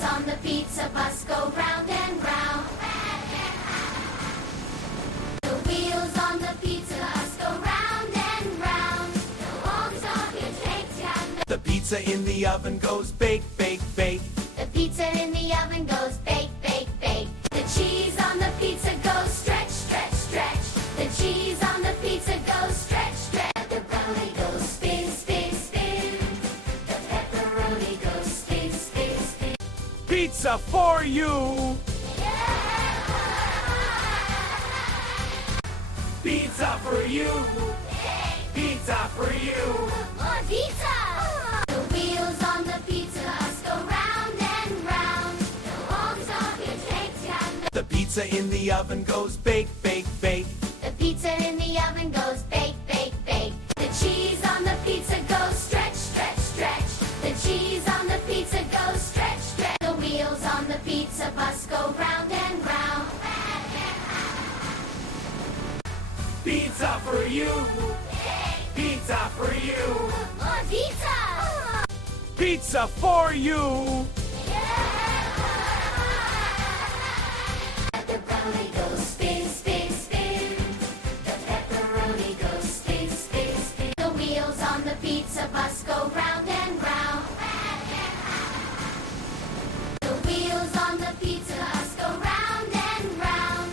wheels on the pizza bus go round and round. The wheels on the pizza bus go round and round. All the talking takes down. The pizza in the oven goes bake, bake, bake. The pizza in the oven goes bake, bake, bake. The cheese on the pizza goes stretch, stretch, stretch. The cheese on the pizza goes stretch, stretch. The pepperoni goes spin, spin, spin. The pepperoni goes spin, spin, spin. Pizza for you! Pizza for you! Pizza for you! More pizza! The wheels on the pizza bus go round and round. All the talking takes down. The pizza in the oven goes bake, bake, bake. The pizza in the oven goes bake, bake, bake. The cheese on the pizza goes stretch, stretch, stretch. The cheese on the pizza goes stretch, stretch. The wheels on the pizza bus go round and round. Pizza for you! Pizza for you! More pizza! Pizza for you! The brownie goes spin, spin, spin. The pepperoni goes spin, spin, spin. The wheels on the pizza bus go round and round. The wheels on the pizza bus go round and round.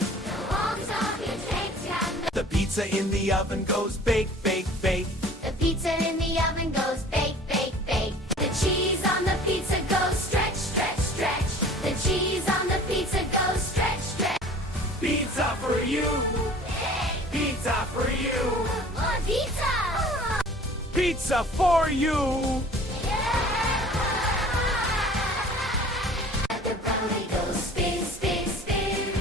All the talking takes down. The pizza in the oven goes bake, bake, bake. The pizza in the oven goes bake, bake, bake. The cheese on the pizza goes stretch, stretch, stretch. The cheese on the pizza goes stretch, stretch. Pizza for you! Pizza for you! More pizza! Pizza for you! The brownie goes spin, spin, spin.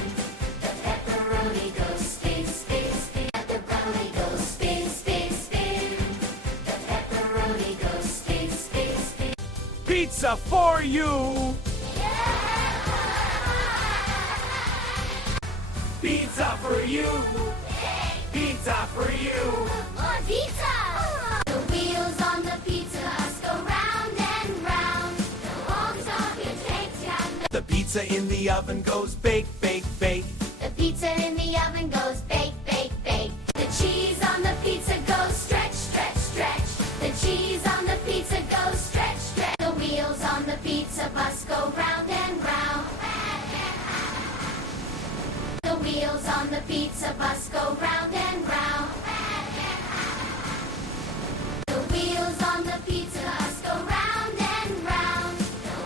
The pepperoni goes spin, spin, spin. The brownie goes spin, spin, spin. The pepperoni goes spin, spin, spin. Pizza for you! Pizza for you! Pizza for you! More pizza! The wheels on the pizza bus go round and round. All the talking takes down. The pizza in the oven goes bake, bake, bake. The pizza in the oven goes bake, bake, bake. The cheese on the pizza goes stretch, stretch, stretch. The cheese on the pizza goes stretch, stretch. The wheels on the pizza bus go round and round. The wheels on the pizza bus go round and round. The wheels on the pizza bus go round and round.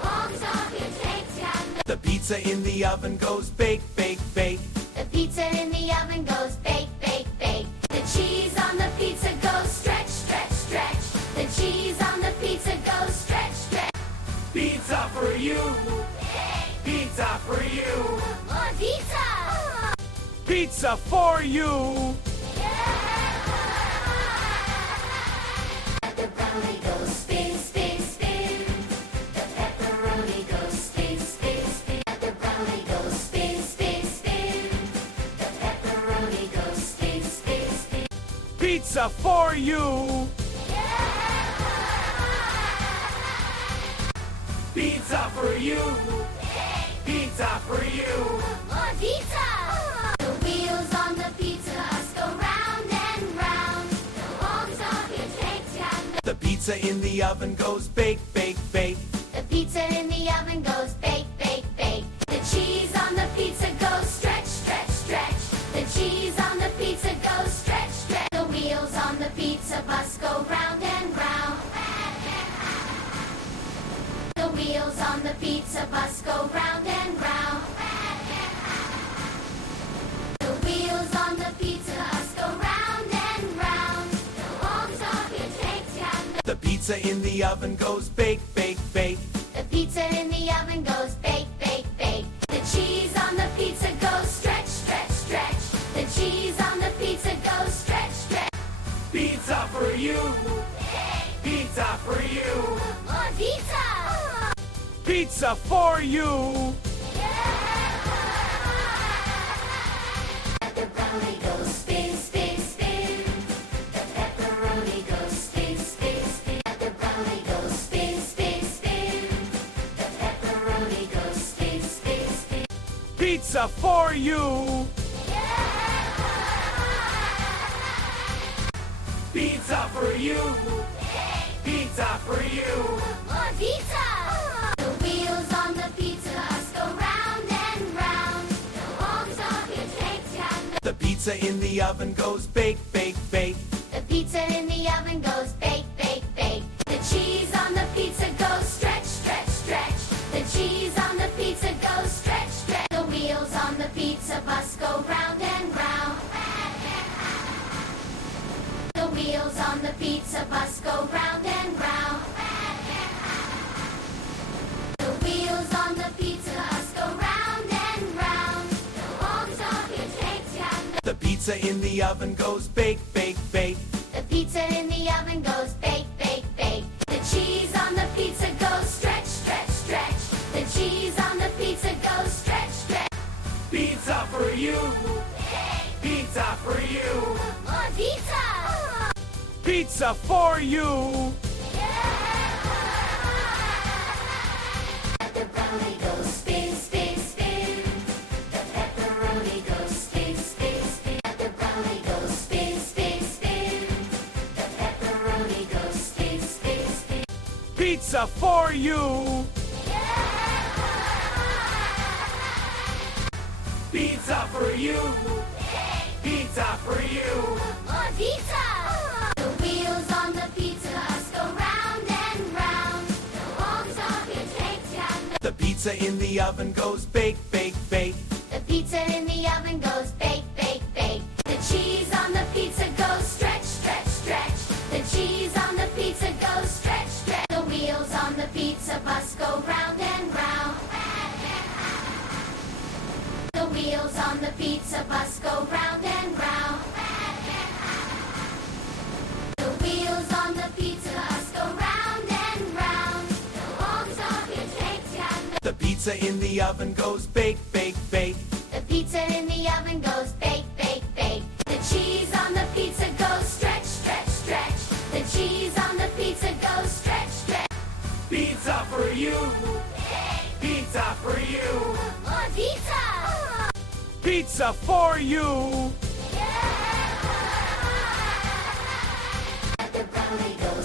All the talking takes down. The pizza in the oven goes bake, bake, bake. The pizza in the oven goes bake, bake, bake. The cheese on the pizza goes stretch, stretch, stretch. The cheese on the pizza goes stretch, stretch. Pizza for you! Pizza for you! More pizza! Pizza for you! The brownie goes spin, spin, spin. The pepperoni goes spin, spin, spin. The brownie goes spin, spin, spin. The pepperoni goes spin, spin, spin. Pizza for you! Pizza for you! Pizza for you! More pizza! The wheels on the pizza bus go round and round. All the talking takes down. The pizza in the oven goes bake, bake, bake. The pizza in the oven goes bake, bake, bake. The cheese on the pizza goes stretch, stretch, stretch. The cheese on the pizza goes stretch, stretch. The wheels on the pizza bus go round and round. The wheels on the pizza bus go round and round. The wheels on the pizza bus go round and round. All the talking takes down. The pizza in the oven goes bake, bake, bake. The pizza in the oven goes bake, bake, bake. The cheese on the pizza goes stretch, stretch, stretch. The cheese on the pizza goes stretch, stretch. Pizza for you! Pizza for you! More pizza! Pizza for you! The brownie goes spin, spin, spin. The pepperoni goes spin, spin, spin. The brownie goes spin, spin, spin. The pepperoni goes Pizza for you. Pizza for you. Pizza for you. More pizza! The wheels on the pizza bus go round and round. The long stop it takes down. The pizza in the oven goes bake, bake, bake. The pizza in the oven goes bake, bake, bake. The cheese on the pizza goes stretch, stretch, stretch. The cheese on the pizza goes stretch, stretch. The wheels on the pizza bus go round and round. The wheels on the pizza bus go round and round. The wheels on the pizza bus go round and round. The long stop it takes down. The pizza in the oven goes bake, bake, bake. The pizza in the oven goes bake, bake, bake. The cheese on the pizza goes stretch, stretch, stretch. The cheese on the pizza goes stretch, stretch. Pizza for you. Pizza for you. More pizza! Pizza for you. The brownie goes spin, spin, spin. The pepperoni goes spin, spin, spin. The brownie goes spin, spin, spin. The pepperoni goes spin, spin, spin. Pizza for you. Pizza for you. Pizza for you. More pizza! The wheels on the pizza bus go round and round. The long stop it takes down. The pizza in the oven goes bake, bake, bake. The pizza in the oven goes bake, bake, bake. The cheese on the pizza goes stretch, stretch, stretch. The cheese on the pizza goes stretch, stretch. The wheels on the pizza bus go round and round. The wheels on the pizza bus go round and round. The wheels on the pizza bus go round and round. The long stop it takes down. The pizza in the oven goes bake, bake, bake. The pizza in the oven goes bake, bake, bake. The cheese on the pizza goes stretch, stretch, stretch. The cheese on the pizza goes stretch, stretch. Pizza for you. Pizza for you. More pizza! Pizza for you. The brownie goes